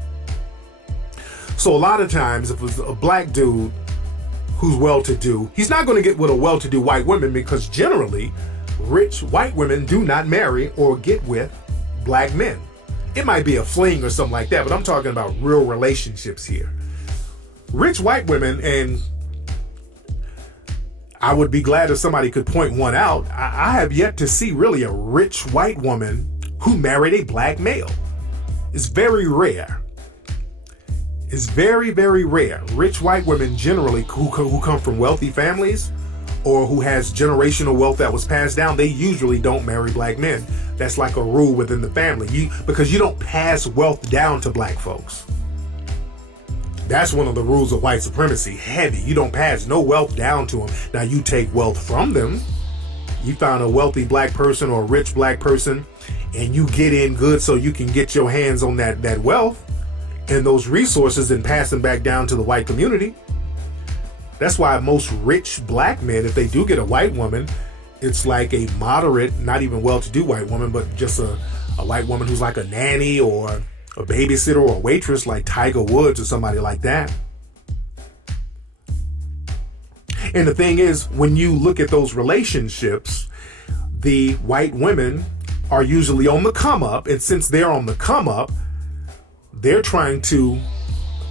So a lot of times, if it's a black dude who's well-to-do, he's not going to get with a well-to-do white woman because generally, rich white women do not marry or get with black men. It might be a fling or something like that, but I'm talking about real relationships here. Rich white women, and I would be glad if somebody could point one out. I have yet to see really a rich white woman who married a black male. It's very rare. It's very, very rare. Rich white women generally who come from wealthy families or who has generational wealth that was passed down, they usually don't marry black men. That's like a rule within the family. Because you don't pass wealth down to black folks. That's one of the rules of white supremacy. Heavy. You don't pass no wealth down to them. Now you take wealth from them. You found a wealthy black person or a rich black person and you get in good so you can get your hands on that wealth and those resources and pass them back down to the white community. That's why most rich black men, if they do get a white woman, it's like a moderate, not even well-to-do white woman, but just a white woman who's like a nanny or a babysitter or a waitress like Tiger Woods or somebody like that. And the thing is, when you look at those relationships, the white women are usually on the come up. And since they're on the come up, they're trying to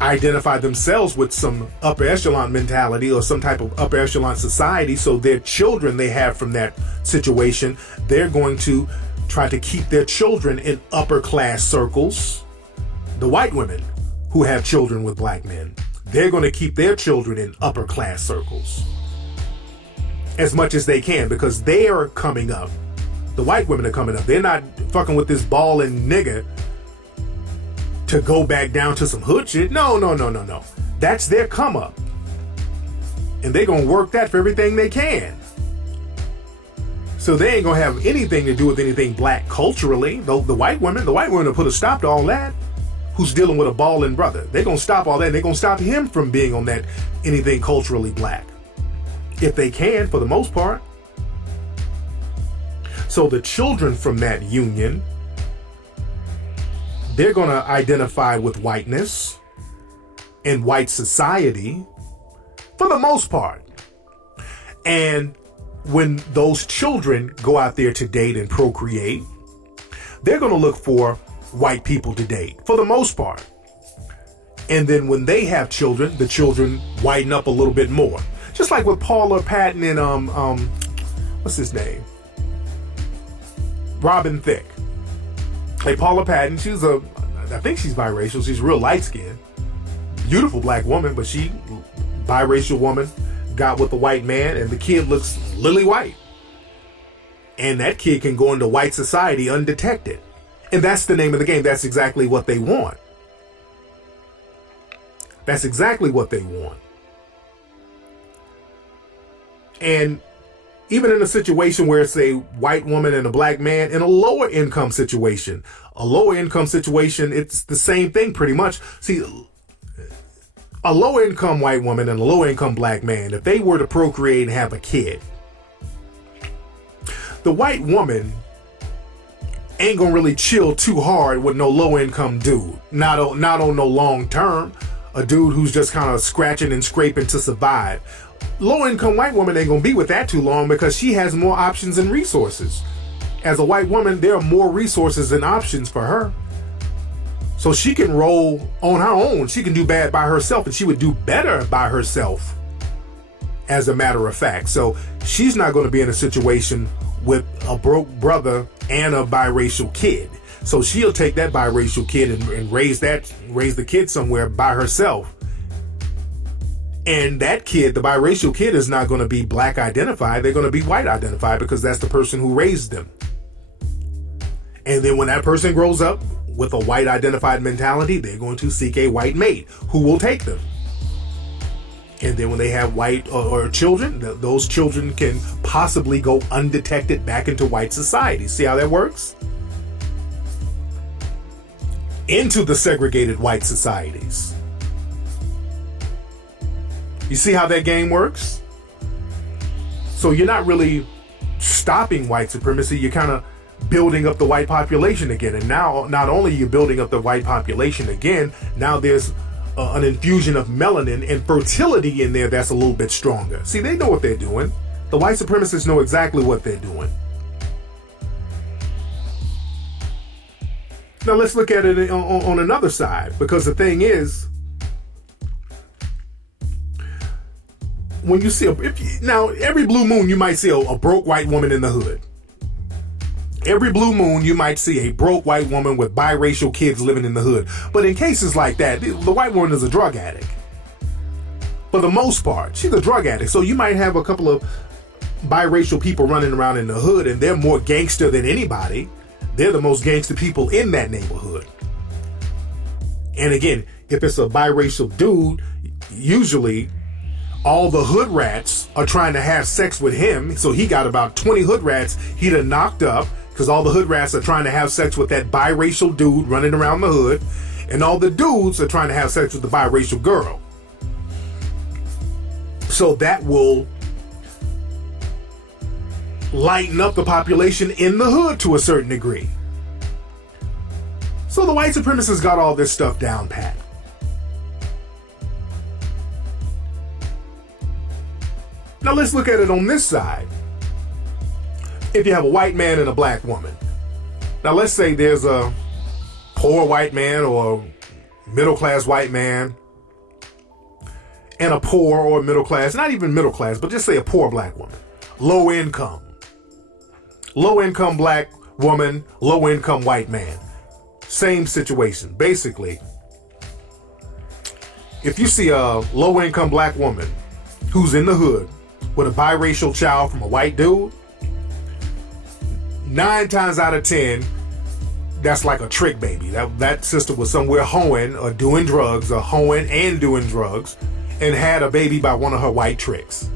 identify themselves with some upper echelon mentality or some type of upper echelon society. So their children they have from that situation, they're going to try to keep their children in upper class circles. The white women who have children with black men, they're going to keep their children in upper class circles as much as they can because they are coming up. The white women are coming up. They're not fucking with this balling nigga to go back down to some hood shit. No. That's their come up. And they're going to work that for everything they can. So they ain't gonna have anything to do with anything black culturally. The white women will put a stop to all that. Who's dealing with a balding brother? They're gonna stop all that. They're gonna stop him from being on that anything culturally black. If they can, for the most part. So the children from that union, they're gonna identify with whiteness and white society for the most part. And when those children go out there to date and procreate, they're going to look for white people to date for the most part. And then when they have children, the children whiten up a little bit more. Just like with Paula Patton and what's his name? Robin Thicke. Like Paula Patton, I think she's biracial. She's real light skinned. Beautiful black woman, but she, biracial woman, got with a white man, and the kid looks lily white. And that kid can go into white society undetected. And that's the name of the game. That's exactly what they want. That's exactly what they want. And even in a situation where it's a white woman and a black man, in a lower income situation, it's the same thing pretty much. See, a low income white woman and a low income black man, if they were to procreate and have a kid, the white woman ain't gonna really chill too hard with no low income dude. Not on no long term. A dude who's just kind of scratching and scraping to survive. Low income white woman ain't gonna be with that too long because she has more options and resources. As a white woman, there are more resources and options for her. So she can roll on her own. She can do bad by herself, and she would do better by herself, as a matter of fact. So she's not going to be in a situation with a broke brother and a biracial kid. So she'll take that biracial kid and raise the kid somewhere by herself. And that kid, the biracial kid, is not going to be black identified. They're going to be white identified because that's the person who raised them. And then when that person grows up with a white identified mentality, they're going to seek a white mate who will take them. And then when they have white or children, those children can possibly go undetected back into white society. See how that works? Into the segregated white societies. You see how that game works? So you're not really stopping white supremacy. You're kind of building up the white population again. And now, not only are you building up the white population again, now there's an infusion of melanin and fertility in there that's a little bit stronger. See, they know what they're doing. The white supremacists know exactly what they're doing. Now let's look at it on another side, because the thing is, when you see every blue moon you might see a broke white woman in the hood. Every blue moon, you might see a broke white woman with biracial kids living in the hood. But in cases like that, the white woman is a drug addict. For the most part, she's a drug addict. So you might have a couple of biracial people running around in the hood, and they're more gangster than anybody. They're the most gangster people in that neighborhood. And again, if it's a biracial dude, usually all the hood rats are trying to have sex with him. So he got about 20 hood rats he done knocked up, because all the hood rats are trying to have sex with that biracial dude running around the hood, and all the dudes are trying to have sex with the biracial girl. So that will lighten up the population in the hood to a certain degree. So the white supremacists got all this stuff down pat. Now let's look at it on this side. If you have a white man and a black woman. Now let's say there's a poor white man or middle-class white man and a poor or middle-class, not even middle-class, but just say a poor black woman. Low income. Low-income black woman, low-income white man. Same situation. Basically, if you see a low-income black woman who's in the hood with a biracial child from a white dude, 9 times out of 10, that's like a trick baby. That sister was somewhere hoeing or doing drugs, or hoeing and doing drugs, and had a baby by one of her white tricks.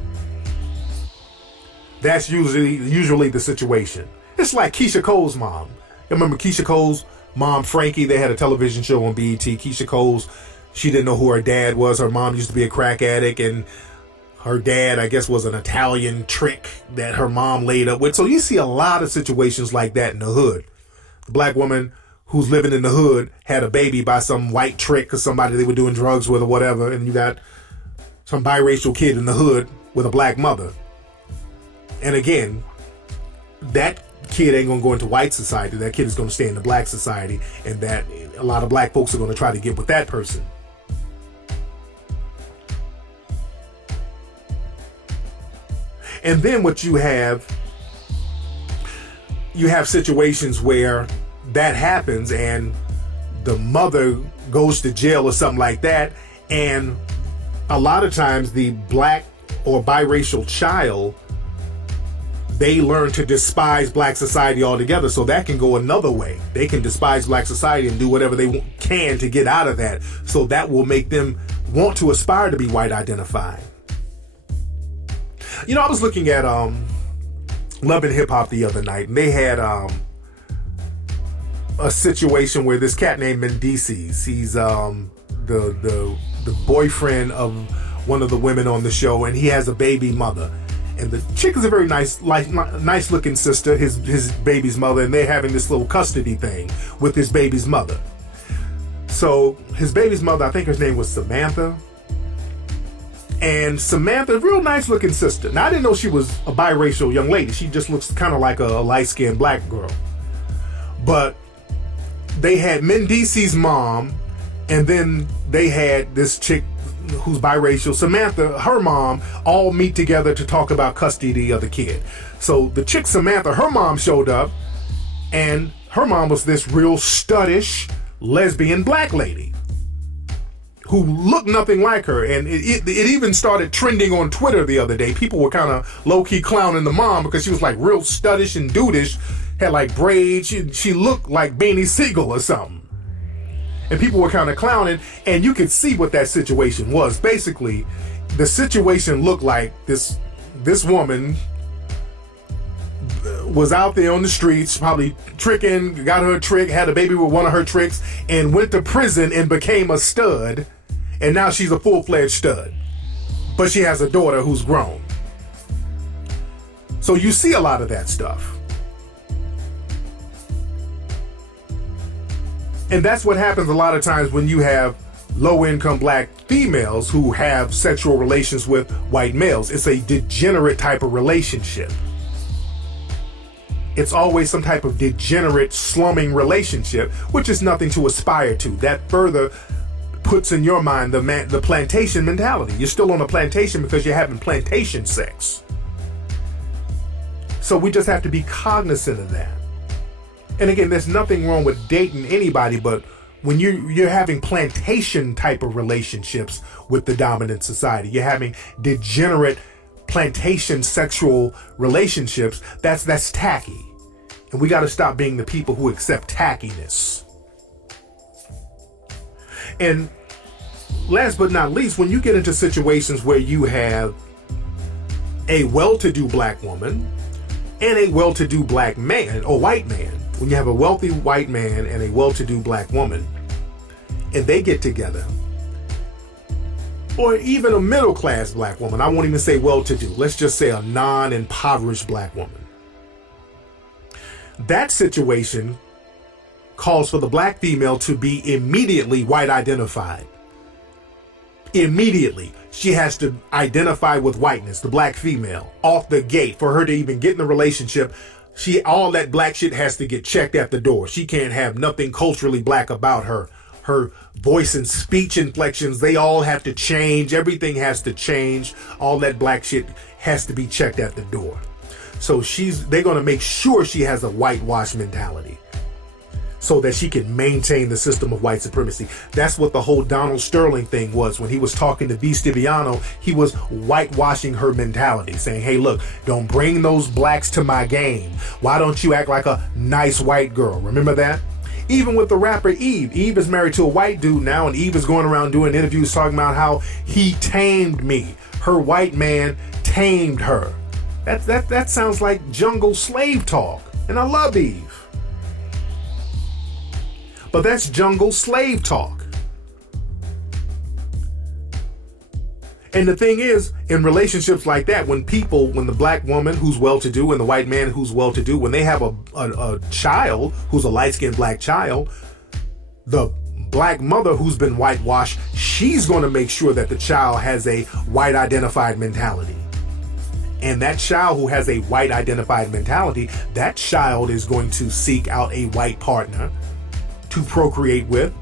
That's usually the situation. It's like Keisha Cole's mom. You remember Keisha Cole's mom, Frankie? They had a television show on BET. Keisha Cole's, she didn't know who her dad was. Her mom used to be a crack addict, and her dad, I guess, was an Italian trick that her mom laid up with. So you see a lot of situations like that in the hood. The black woman who's living in the hood had a baby by some white trick or somebody they were doing drugs with or whatever, and you got some biracial kid in the hood with a black mother. And again, that kid ain't gonna go into white society. That kid is gonna stay in the black society, and that a lot of black folks are gonna try to get with that person. And then what you have situations where that happens and the mother goes to jail or something like that, and a lot of times the black or biracial child, they learn to despise black society altogether. So that can go another way. They can despise black society and do whatever they can to get out of that. So that will make them want to aspire to be white identified. You know, I was looking at Love and Hip Hop the other night, and they had a situation where this cat named Mendices, he's the boyfriend of one of the women on the show, and he has a baby mother. And the chick is a very nice looking sister, his baby's mother, and they're having this little custody thing with his baby's mother. So his baby's mother, I think her name was Samantha. And Samantha, real nice looking sister. Now, I didn't know she was a biracial young lady. She just looks kind of like a light-skinned black girl. But they had Mendices' mom, and then they had this chick who's biracial, Samantha, her mom, all meet together to talk about custody of the kid. So the chick Samantha, her mom showed up, and her mom was this real studdish lesbian black lady who looked nothing like her. And it even started trending on Twitter the other day. People were kind of low-key clowning the mom because she was like real studdish and dudish, had like braids. She looked like Beanie Siegel or something. And people were kind of clowning, and you could see what that situation was. Basically, the situation looked like this woman was out there on the streets, probably tricking, got her trick, had a baby with one of her tricks, and went to prison and became a stud. And now she's a full-fledged stud. But she has a daughter who's grown. So you see a lot of that stuff. And that's what happens a lot of times when you have low-income black females who have sexual relations with white males. It's a degenerate type of relationship. It's always some type of degenerate slumming relationship, which is nothing to aspire to. That further puts in your mind the plantation mentality. You're still on a plantation because you're having plantation sex. So we just have to be cognizant of that. And again, there's nothing wrong with dating anybody, but when you're having plantation type of relationships with the dominant society, you're having degenerate plantation sexual relationships, that's tacky. And we got to stop being the people who accept tackiness. And last but not least, when you get into situations where you have a well-to-do black woman and a well-to-do black man or white man, when you have a wealthy white man and a well-to-do black woman, and they get together, or even a middle-class black woman, I won't even say well-to-do, let's just say a non-impoverished black woman. That situation calls for the black female to be immediately white identified. Immediately. She has to identify with whiteness, the black female, off the gate. For her to even get in a relationship, all that black shit has to get checked at the door. She can't have nothing culturally black about her. Her voice and speech inflections, they all have to change. Everything has to change. All that black shit has to be checked at the door. So they're going to make sure she has a whitewash mentality so that she can maintain the system of white supremacy. That's what the whole Donald Sterling thing was. When he was talking to V. Stiviano, he was whitewashing her mentality, saying, hey, look, don't bring those blacks to my game. Why don't you act like a nice white girl? Remember that? Even with the rapper Eve. Eve is married to a white dude now, and Eve is going around doing interviews talking about how he tamed me. Her white man tamed her. That sounds like jungle slave talk. And I love Eve. But that's jungle slave talk. And the thing is, in relationships like that, when the black woman who's well-to-do and the white man who's well-to-do, when they have a child who's a light-skinned black child, the black mother who's been whitewashed, she's going to make sure that the child has a white identified mentality. And that child who has a white identified mentality, that child is going to seek out a white partner to procreate with,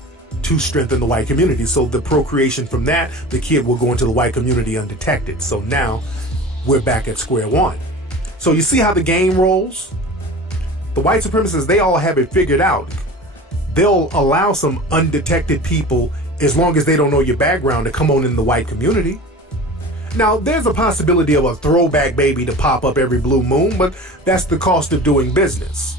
to strengthen the white community. So the procreation from that, the kid will go into the white community undetected. So now we're back at square one. So you see how the game rolls? The white supremacists, they all have it figured out. They'll allow some undetected people, as long as they don't know your background, to come on in the white community. Now, there's a possibility of a throwback baby to pop up every blue moon, but that's the cost of doing business.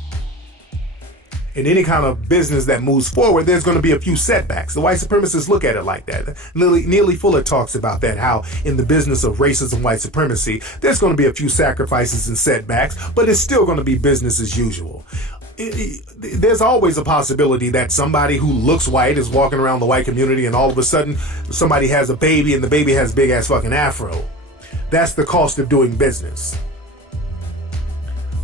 In any kind of business that moves forward, there's going to be a few setbacks. The white supremacists look at it like that. Neely Fuller talks about that, how in the business of racism, white supremacy, there's going to be a few sacrifices and setbacks, but it's still going to be business as usual. There's always a possibility that somebody who looks white is walking around the white community and all of a sudden somebody has a baby and the baby has big ass fucking afro. That's the cost of doing business.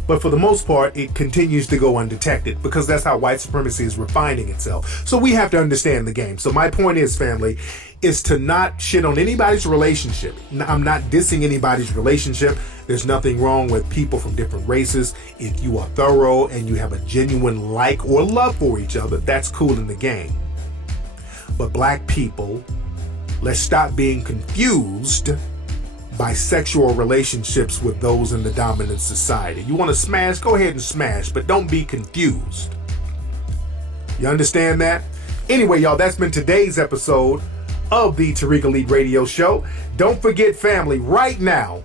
But for the most part, it continues to go undetected because that's how white supremacy is refining itself. So we have to understand the game. So my point is, family, is to not shit on anybody's relationship. I'm not dissing anybody's relationship. There's nothing wrong with people from different races. If you are thorough and you have a genuine like or love for each other, that's cool in the game. But black people, let's stop being confused by sexual relationships with those in the dominant society. You want to smash? Go ahead and smash, but don't be confused. You understand that? Anyway, y'all, that's been today's episode of the Tariq Elite Radio Show. Don't forget, family, right now,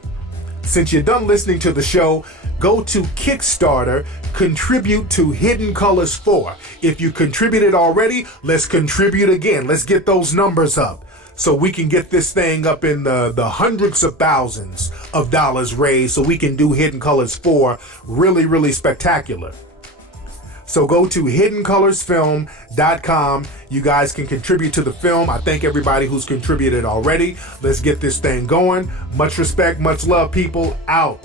since you're done listening to the show, go to Kickstarter, contribute to Hidden Colors 4. If you contributed already, let's contribute again. Let's get those numbers up so we can get this thing up in the hundreds of thousands of dollars raised so we can do Hidden Colors 4 really, really spectacular. So go to hiddencolorsfilm.com. You guys can contribute to the film. I thank everybody who's contributed already. Let's get this thing going. Much respect, much love, people. Out.